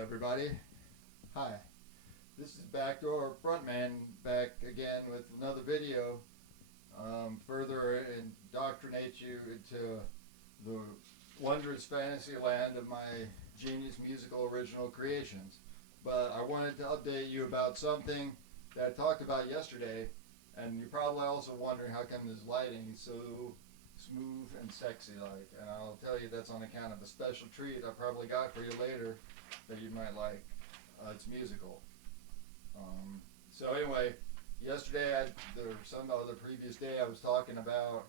Everybody, hi. This is Backdoor Frontman back again with another video. Further indoctrinate you into the wondrous fantasy land of my genius musical original creations. But I wanted to update you about something that I talked about yesterday, and you're probably also wondering how come this lighting is so smooth and sexy like. And I'll tell you that's on account of a special treat I probably got for you later that you might like. It's musical. So anyway, yesterday, or some other previous day, I was talking about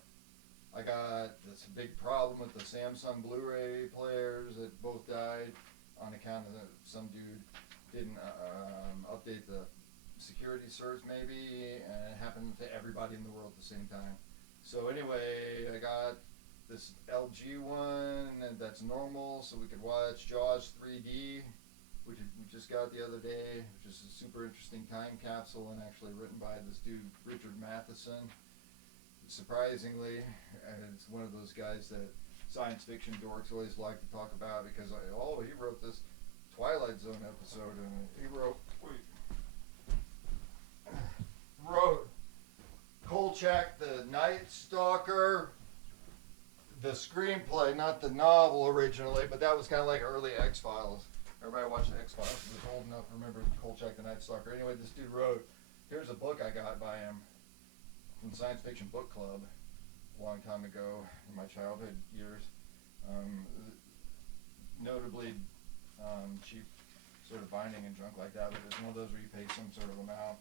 I got this big problem with the Samsung Blu-ray players that both died on account of some dude didn't update the security certs maybe, and it happened to everybody in the world at the same time. So anyway, I got this LG one that's normal, so we could watch Jaws 3D, which we just got the other day, which is a super interesting time capsule and actually written by this dude Richard Matheson. Surprisingly, it's one of those guys that science fiction dorks always like to talk about because he wrote this Twilight Zone episode, and he wrote Kolchak the Night Stalker, the screenplay, not the novel originally, but that was kind of like early X-Files. Everybody watched the X-Files was old enough to remember Kolchak the Night Stalker. Anyway, this dude wrote, here's a book I got by him from Science Fiction Book Club a long time ago in my childhood years. Notably cheap sort of binding and junk like that, but it's one of those where you pay some sort of amount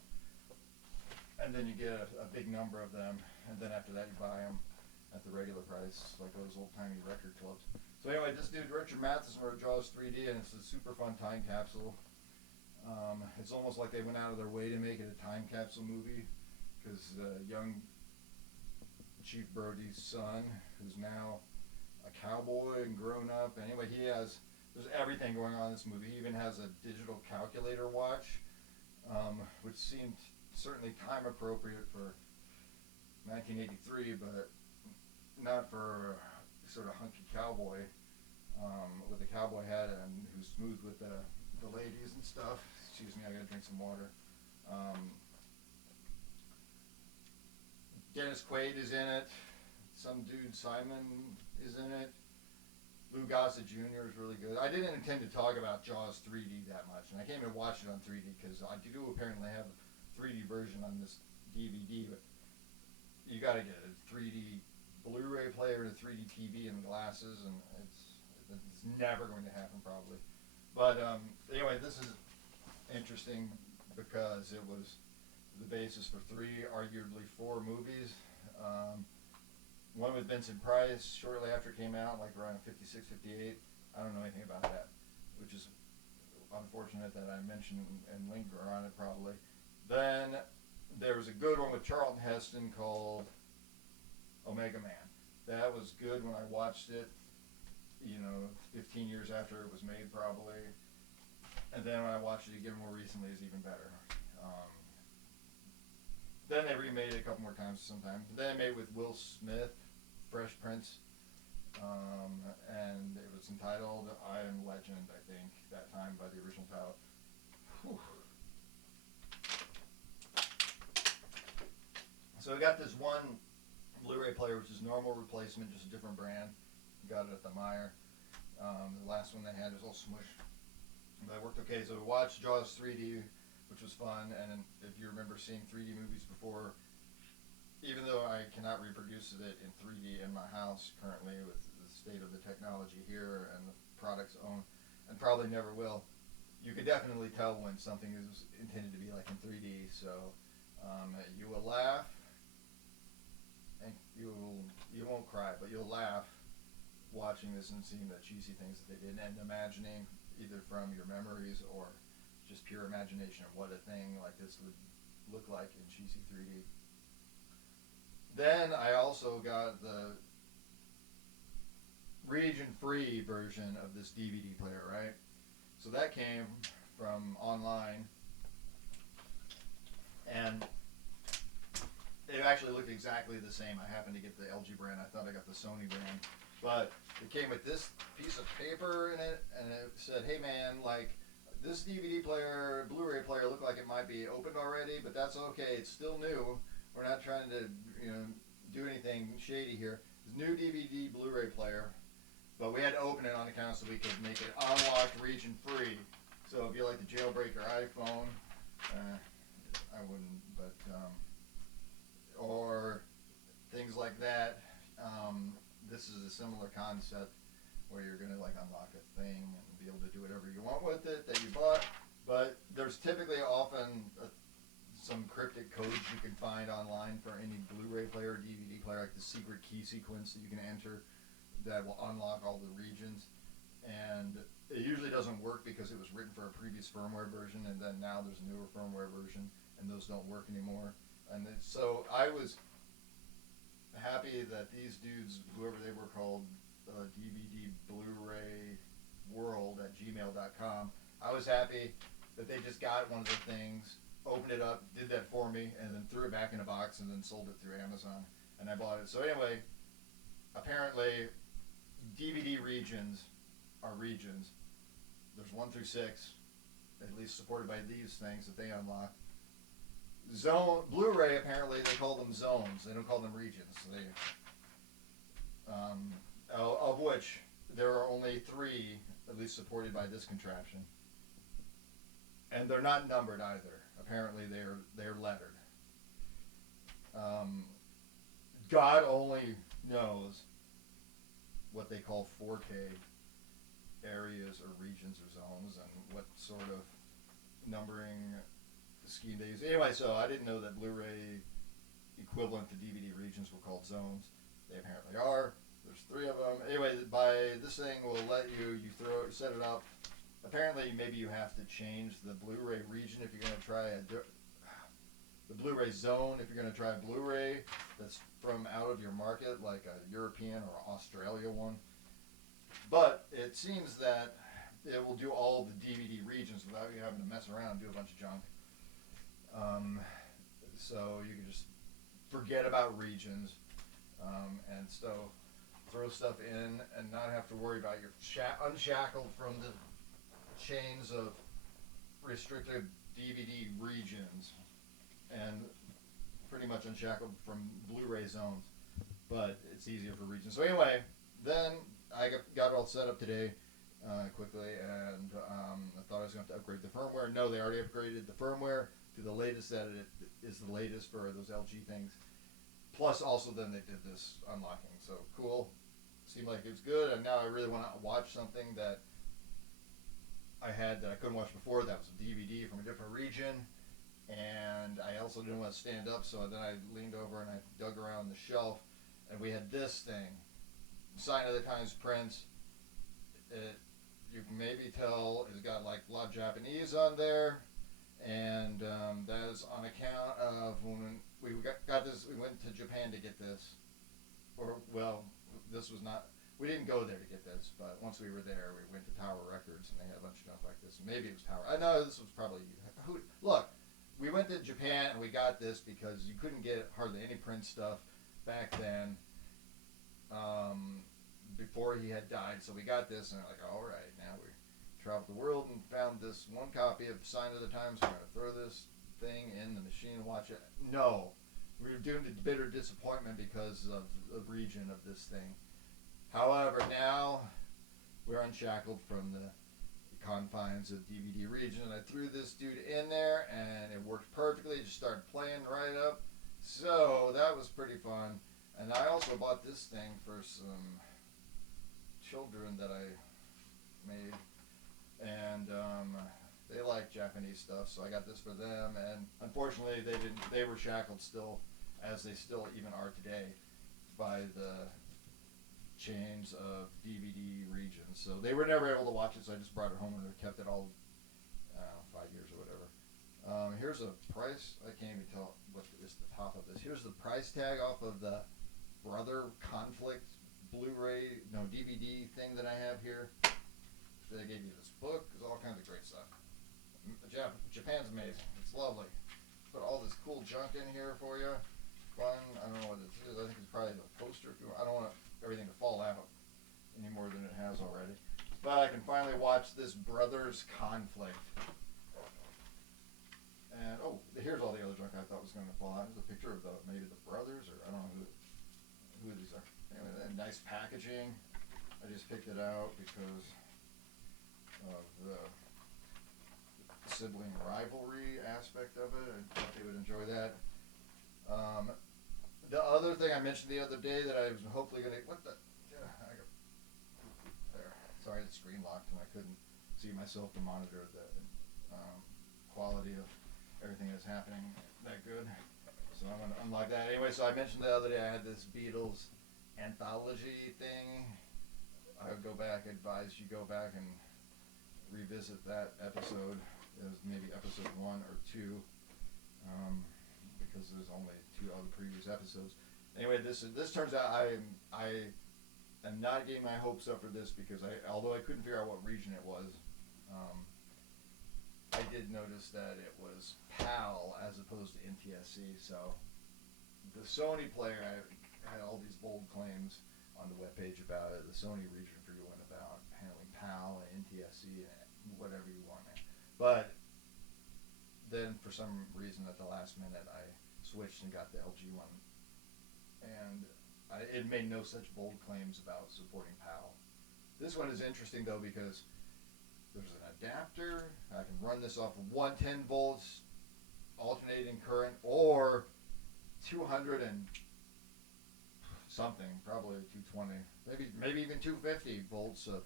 and then you get a big number of them, and then after that you buy them at the regular price, like those old-timey record clubs. So anyway, this dude Richard Matheson wrote Jaws 3D, and it's a super fun time capsule. It's almost like they went out of their way to make it a time capsule movie, because young Chief Brody's son, who's now a cowboy and grown up, anyway, there's everything going on in this movie. He even has a digital calculator watch, which seemed certainly time appropriate for 1983, but not for sort of hunky cowboy with a cowboy hat and who's smooth with the ladies and stuff. Excuse me, I gotta drink some water. Dennis Quaid is in it. Some dude Simon is in it. Lou Gossett Jr. is really good. I didn't intend to talk about Jaws 3D that much, and I came and watched it on 3D because I do apparently have a 3D version on this DVD, but you got to get a 3D Blu-ray player, a 3D TV, and glasses, and it's never going to happen probably. But anyway, this is interesting because it was the basis for 3, arguably 4 movies. One with Vincent Price shortly after it came out, like around 56, 58. I don't know anything about that, which is unfortunate that I mentioned and linger on it probably. Then there was a good one with Charlton Heston called Omega Man. That was good when I watched it, 15 years after it was made probably. And then when I watched it again more recently, it's even better. Then they remade it a couple more times sometime. Then they made with Will Smith, Fresh Prince, and it was entitled I Am Legend, I think, that time by the original title. Whew. So we got this one Blu-ray player, which is normal replacement, just a different brand. Got it at the Meyer. The last one they had was all smushed, but it worked okay. So we watched Jaws 3D, which was fun, and if you remember seeing 3D movies before, even though I cannot reproduce it in 3D in my house currently with the state of the technology here and the products owned, and probably never will, you could definitely tell when something is intended to be like in 3D. So you will laugh, and you won't cry, but you'll laugh watching this and seeing the cheesy things that they did and imagining either from your memories or just pure imagination of what a thing like this would look like in cheesy 3D. Then I also got the region-free version of this DVD player, right? So that came from online, and it actually looked exactly the same. I happened to get the LG brand. I thought I got the Sony brand, but it came with this piece of paper in it, and it said, "Hey man, like this DVD player, Blu-ray player, looked like it might be opened already, but that's okay. It's still new. We're not trying to, do anything shady here. It's a new DVD Blu-ray player, but we had to open it on account so we could make it unlocked, region free. So if you like to jailbreak your iPhone, I wouldn't, but or things like that. This is a similar concept where you're going to like unlock a thing and be able to do whatever you want with it that you bought. But there's typically often some cryptic codes you can find online for any Blu-ray player or DVD player, like the secret key sequence that you can enter that will unlock all the regions. And it usually doesn't work because it was written for a previous firmware version, and then now there's a newer firmware version, and those don't work anymore. And so I was happy that these dudes, whoever they were called, dvdbluerayworld at gmail.com, I was happy that they just got one of the things, opened it up, did that for me, and then threw it back in a box and then sold it through Amazon, and I bought it. So anyway, apparently DVD regions are regions. There's 1 through 6, at least supported by these things that they unlock. Blu-ray, apparently they call them zones. They don't call them regions. Of which there are only 3, at least supported by this contraption, and they're not numbered either. Apparently they're lettered. God only knows what they call 4K areas or regions or zones and what sort of numbering scheme they use. Anyway, so I didn't know that Blu-ray equivalent to DVD regions were called zones. They apparently are. There's 3 of them. Anyway, this thing will let you set it up. Apparently, maybe you have to change the Blu-ray region if you're going to try the Blu-ray zone. If you're going to try a Blu-ray that's from out of your market, like a European or Australia one. But it seems that it will do all the DVD regions without you having to mess around and do a bunch of junk. So you can just forget about regions and so throw stuff in and not have to worry about your unshackled from the chains of restricted DVD regions and pretty much unshackled from Blu-ray zones, but it's easier for regions. So anyway, then I got it all set up today quickly, and I thought I was going to have to upgrade the firmware. No, they already upgraded the firmware to the latest that it is the latest for those LG things. Plus, also then they did this unlocking. So cool. Seemed like it was good, and now I really want to watch something that I had that I couldn't watch before. That was a DVD from a different region, and I also didn't want to stand up, so then I leaned over and I dug around the shelf, and we had this thing, Sign of the Times prints. You can maybe tell it's got like a lot of Japanese on there, and that is on account of when we got this. We went to Japan to get this, this was not. We didn't go there to get this, but once we were there, we went to Tower Records, and they had a bunch of stuff like this. Maybe it was Tower. I know this was probably. Look, we went to Japan and we got this because you couldn't get hardly any print stuff back then. Before he had died, so we got this, and we're like, all right, now we traveled the world and found this one copy of Sign of the Times. We're going to throw this thing in the machine and watch it. No, we were doomed to bitter disappointment because of the region of this thing. However, now we're unshackled from the confines of DVD region, and I threw this dude in there, and it worked perfectly. It just started playing right up. So that was pretty fun. And I also bought this thing for some children that I made, and they like Japanese stuff, so I got this for them. And unfortunately, they were shackled still, as they still even are today, by the chains of DVD regions. So they were never able to watch it, so I just brought it home and kept it all 5 years or whatever. Here's a price. I can't even tell what is the top of this. Here's the price tag off of the Brother Conflict DVD thing that I have here. They gave you this book. There's all kinds of great stuff. Japan's amazing. It's lovely. Put all this cool junk in here for you. Fun. I don't know what it is. I think it's probably the poster. I don't want everything to fall out any more than it has already. but I can finally watch this brothers conflict. And oh, here's all the other junk I thought was going to fall out. There's a picture of maybe the brothers, or I don't know who these are. Anyway, nice packaging. I just picked it out because of the sibling rivalry aspect of it. I thought they would enjoy that. The other thing I mentioned the other day that I was hopefully going to... What the... There. Sorry, the screen locked and I couldn't see myself to monitor the quality of everything that's happening that good. So I'm going to unlock that. Anyway, so I mentioned the other day I had this Beatles anthology thing. I would go back, advise you go back and revisit that episode. It was maybe episode 1 or 2, because there's only 2 other previous episodes. Anyway, this turns out I am not getting my hopes up for this because although I couldn't figure out what region it was, I did notice that it was PAL as opposed to NTSC. So the Sony player had all these bold claims on the webpage about it. The Sony region for you went about handling PAL and NTSC and whatever you want. But then for some reason at the last minute I switched and got the LG one. And it made no such bold claims about supporting PAL. This one is interesting though because there's an adapter. I can run this off of 110 volts alternating current or 200 and something, probably 220, maybe even 250 volts of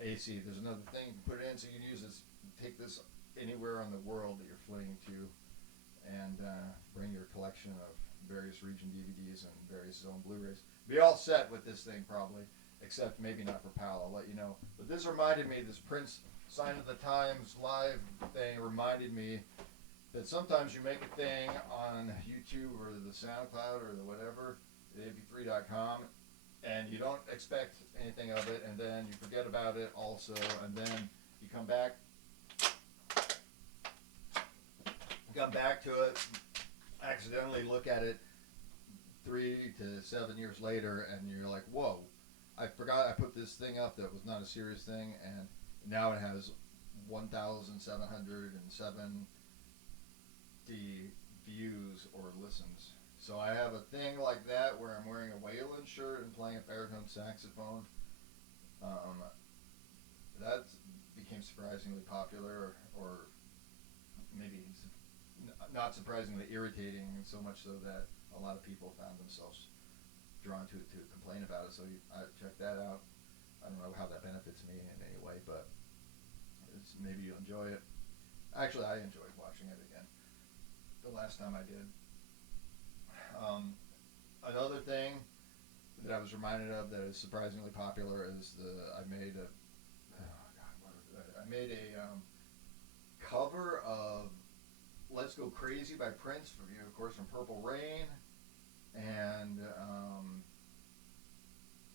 AC. There's another thing you can put it in so you can use this, take this anywhere on the world that you're fleeing to, and bring your collection of various region DVDs and various zone Blu-rays. Be all set with this thing probably, except maybe not for PAL. I'll let you know. But this reminded me, this Prince Sign of the Times live thing reminded me that sometimes you make a thing on YouTube or the SoundCloud or the whatever, the mp3.com, and you don't expect anything of it, and then you forget about it also, and then you come back to it, accidentally look at it 3 to 7 years later, and you're like, whoa, I forgot I put this thing up that was not a serious thing, and now it has 1,707 views or listens. So I have a thing like that where I'm wearing a Waylon shirt and playing a baritone saxophone. That became surprisingly popular, or maybe not surprisingly irritating, so much so that a lot of people found themselves drawn to it to complain about it. So I checked that out. I don't know how that benefits me in any way, but maybe you'll enjoy it. Actually, I enjoyed watching it again the last time I did. Another thing that I was reminded of that is surprisingly popular is I made a cover of "Let's Go Crazy" by Prince, of course, from Purple Rain, and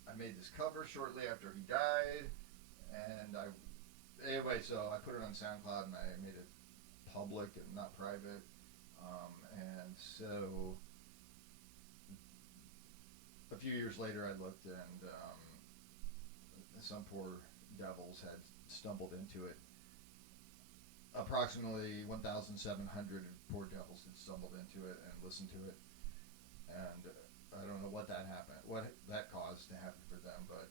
I made this cover shortly after he died, and anyway, so I put it on SoundCloud and I made it public and not private, and so a few years later I looked, and some poor devils had stumbled into it. Approximately 1,700 poor devils had stumbled into it and listened to it, and I don't know what that caused to happen for them, but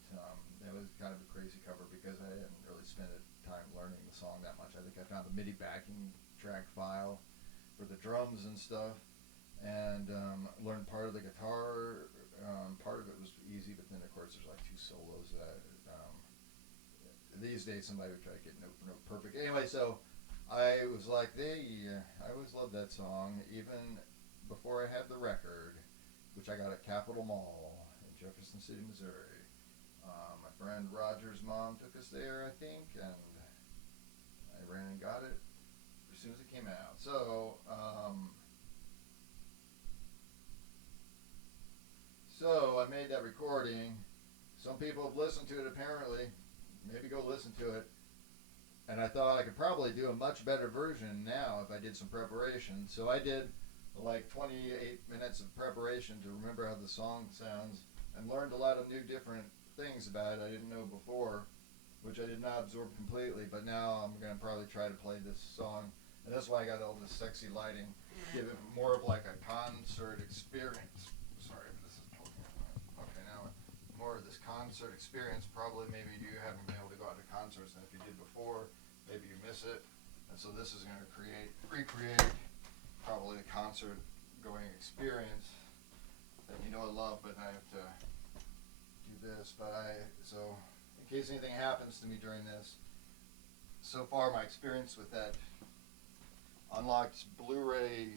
it was kind of a crazy cover because I hadn't really spent time learning the song that much. I think I found the MIDI backing track file for the drums and stuff, and learned part of the guitar. Part of it was easy, but then of course there's like 2 solos that these days somebody would try to get note perfect. Anyway, so I was like, I always loved that song, even before I had the record, which I got at Capitol Mall in Jefferson City, Missouri. My friend Roger's mom took us there, I think, and I ran and got it as soon as it came out. So I made that recording. Some people have listened to it, apparently. Maybe go listen to it. And I thought I could probably do a much better version now if I did some preparation. So I did like 28 minutes of preparation to remember how the song sounds, and learned a lot of new different things about it I didn't know before. which I did not absorb completely, but now I'm going to probably try to play this song. And that's why I got all this sexy lighting. Give it more of like a concert experience. Sorry, this is poking out. Okay, now more of this concert experience. Probably maybe you haven't been able to go out to concerts, and if you did before, maybe you miss it. And so this is going to recreate probably a concert going experience that you know I love, but I have to do this. So in case anything happens to me during this, so far my experience with that unlocked Blu-ray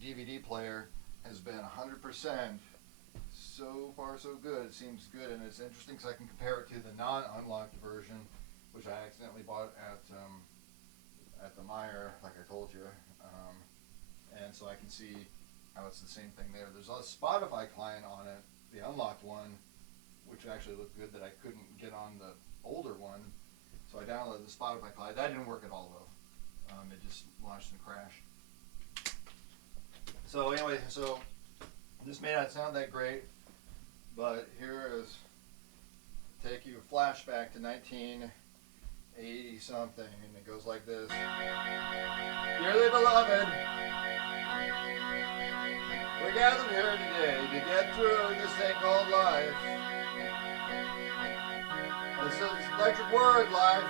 DVD player has been 100%. So far so good. It seems good, and it's interesting because I can compare it to the non-unlocked version, which I accidentally bought at the Meyer, like I told you, and so I can see how it's the same thing there. There's a Spotify client on it, the unlocked one, which actually looked good that I couldn't get on the older one, so I downloaded the Spotify client. That didn't work at all though. It just launched and crashed. So anyway, so this may not sound that great, but here is take you a flashback to 1980 something, and it goes like this. Dearly beloved, we're gathered here today to get through this thing called life. This is electric word, life.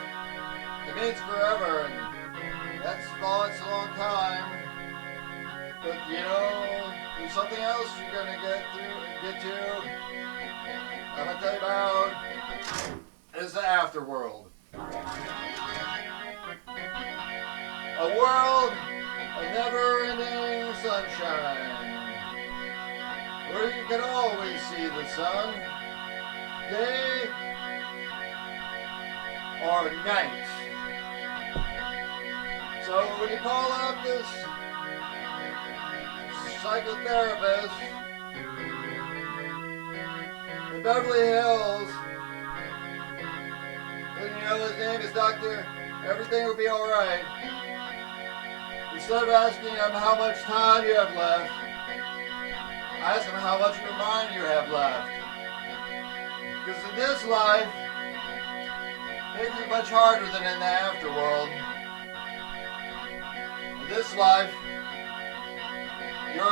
It means forever, and that's a long time. But you know, there's something else you're gonna get to. I'm gonna tell you about is the afterworld. A world of never-ending sunshine, where you can always see the sun, day or night. So when you call up this psychotherapist in Beverly Hills, and you know his name is Doctor, everything will be alright. Instead of asking him how much time you have left, ask him how much of your mind you have left. Because in this life, things are much harder than in the afterworld. In this life, you're